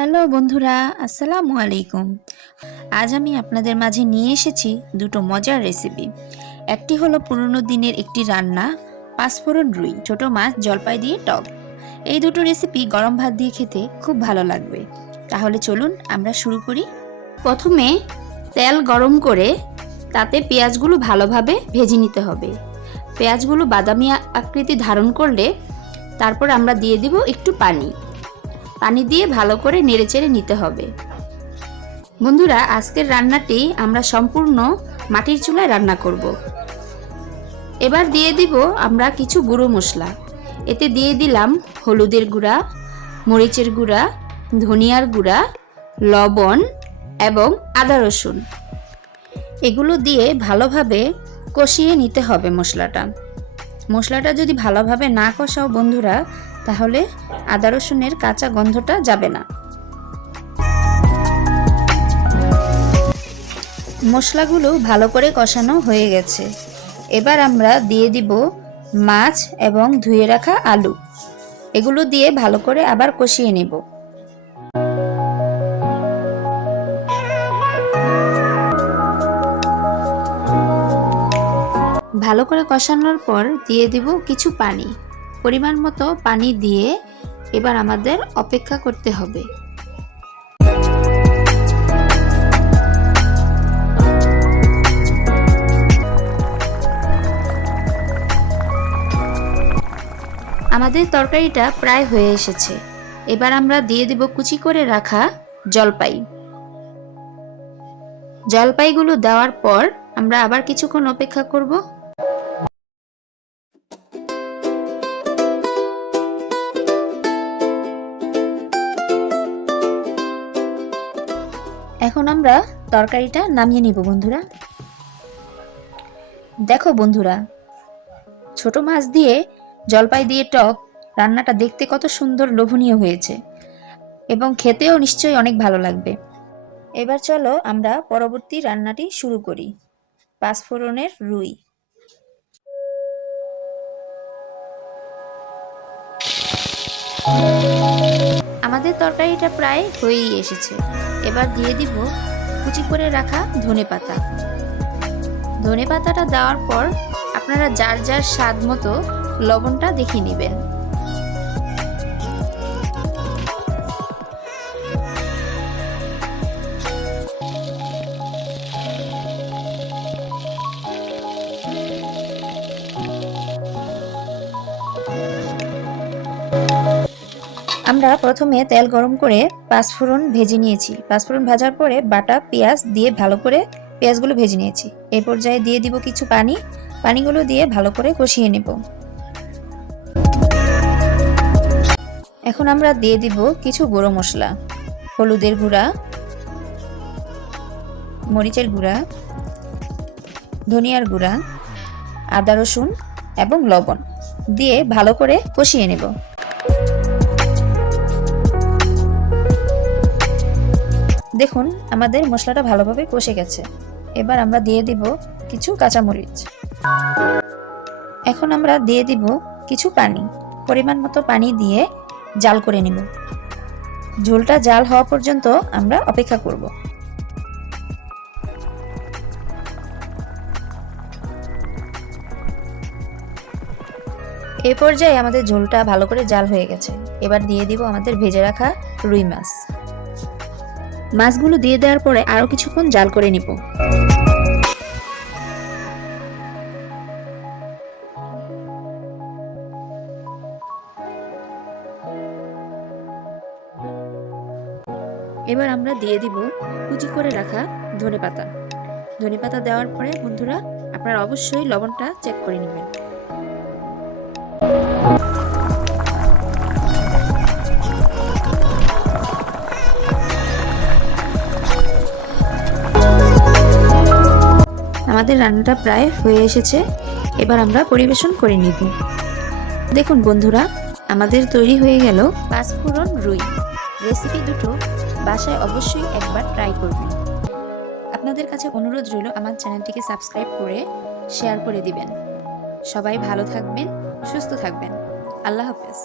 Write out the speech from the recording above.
Hello বন্ধুরা, আসসালামু আলাইকুম। আজ আমি আপনাদের মাঝে নিয়ে এসেছি দুটো মজার রেসিপি। একটি হলো পুরনো দিনের একটি রান্না, পাঁচফোড়ন রুই, ছোট মাছ, জলপাই দিয়ে টক। এই দুটো রেসিপি গরম ভাত দিয়ে খেতে খুব ভালো লাগবে। তাহলে চলুন আমরা শুরু করি। প্রথমে তেল গরম করে তাতে পেঁয়াজগুলো ভালোভাবে ভেজে নিতে হবে। পেঁয়াজগুলো বাদামি আকৃতি ধারণ করলে তারপর আমরা দিয়ে দিব একটু পানি দিয়ে ভালো করে নেড়েচেড়ে নিতে হবে। বন্ধুরা, আজকের রান্নাটি আমরা সম্পূর্ণ মাটির চুলায় রান্না করব। এবার দিয়ে দিব আমরা কিছু গুঁড়ো মশলা। এতে দিয়ে দিলাম হলুদের গুঁড়া, মরিচের গুঁড়া, ধনিয়ার গুঁড়া, লবণ এবং আদা রসুন। এগুলো দিয়ে ভালোভাবে কষিয়ে নিতে হবে মশলাটা যদি ভালোভাবে না কষাও বন্ধুরা, তাহলে আদা রসুনের কাঁচা গন্ধটা যাবে না। মশলাগুলো ভালো করে কষানো হয়ে গেছে। এবার আমরা দিয়ে দিব মাছ এবং ধুয়ে রাখা আলু। এগুলো দিয়ে ভালো করে আবার কষিয়ে নেব। ভালো করে কষানোর পর দিয়ে দিব কিছু পানি। পরিমাণ মতো পানি দিয়ে এবার আমাদের অপেক্ষা করতে হবে। আমাদের তরকারিটা প্রায় হয়ে এসেছে। এবার আমরা দিয়ে দিব কুচি করে রাখা জলপাইগুলো দেওয়ার পর আমরা আবার কিছুক্ষণ অপেক্ষা করব। এখন আমরা তরকারিটা নামিয়ে নিব বন্ধুরা। দেখো বন্ধুরা, ছোট মাছ দিয়ে জলপাই দিয়ে টক রান্নাটা দেখতে কত সুন্দর লোভনীয় হয়েছে এবং খেতেও নিশ্চয়ই অনেক ভালো লাগবে। এবার চলো আমরা পরবর্তী রান্নাটি শুরু করি। পাঁচফোড়নের রুই। আমাদের তরকারিটা প্রায় হয়েই এসেছে। এবার দিয়ে দিব কুচি করে রাখা ধনেপাতা। ধনেপাতাটা দেওয়ার পর আপনারা যার যার স্বাদ মতো লবণটা দেখে নেবেন। আমরা প্রথমে তেল গরম করে পাঁচফোড়ন ভেজে নিয়েছি। পাঁচফোড়ন ভাজার পরে বাটা পেঁয়াজ দিয়ে ভালো করে পেঁয়াজগুলো ভেজে নিয়েছি। এই পর্যায়ে দিয়ে দিব কিছু পানিগুলো দিয়ে ভালো করে কষিয়ে নেব। এখন আমরা দিয়ে দিব কিছু গুঁড়ো মশলা, হলুদের গুঁড়া, মরিচের গুঁড়া, ধনিয়ার গুঁড়া, আদা রসুন এবং লবণ দিয়ে ভালো করে কষিয়ে নেব। দেখুন আমাদের মশলাটা ভালোভাবে কষে গেছে। এবার আমরা দিয়ে দিব কিছু কাঁচামরিচ। এখন আমরা দিয়ে দিব কিছু পানি। পরিমাণ মতো পানি দিয়ে জাল করে নেব। ঝোলটা জাল হওয়া পর্যন্ত আমরা অপেক্ষা করব। এই পর্যায়ে আমাদের ঝোলটা ভালো করে জাল হয়ে গেছে। এবার দিয়ে দিব আমাদের ভেজে রাখা রুই মাছ। মাছগুলো দিয়ে দেওয়ার পরে আরো কিছুক্ষণ জাল করে নিব। এবার আমরা দিয়ে দিব কুচি করে রাখা ধনেপাতা দেওয়ার পরে বন্ধুরা আপনারা অবশ্যই লবণটা চেক করে নেবেন। আমাদের রান্নাটা প্রায় হয়ে এসেছে। এবার আমরা পরিবেশন করে নিব। দেখুন বন্ধুরা, আমাদের তৈরি হয়ে গেল পাঁচফোড়ন রুই। রেসিপি দুটো বাসায় অবশ্যই একবার ট্রাই করবেন। আপনাদের কাছে অনুরোধ রইল আমার চ্যানেলটিকে সাবস্ক্রাইব করে শেয়ার করে দিবেন। সবাই ভালো থাকবেন, সুস্থ থাকবেন। আল্লাহ হাফেজ।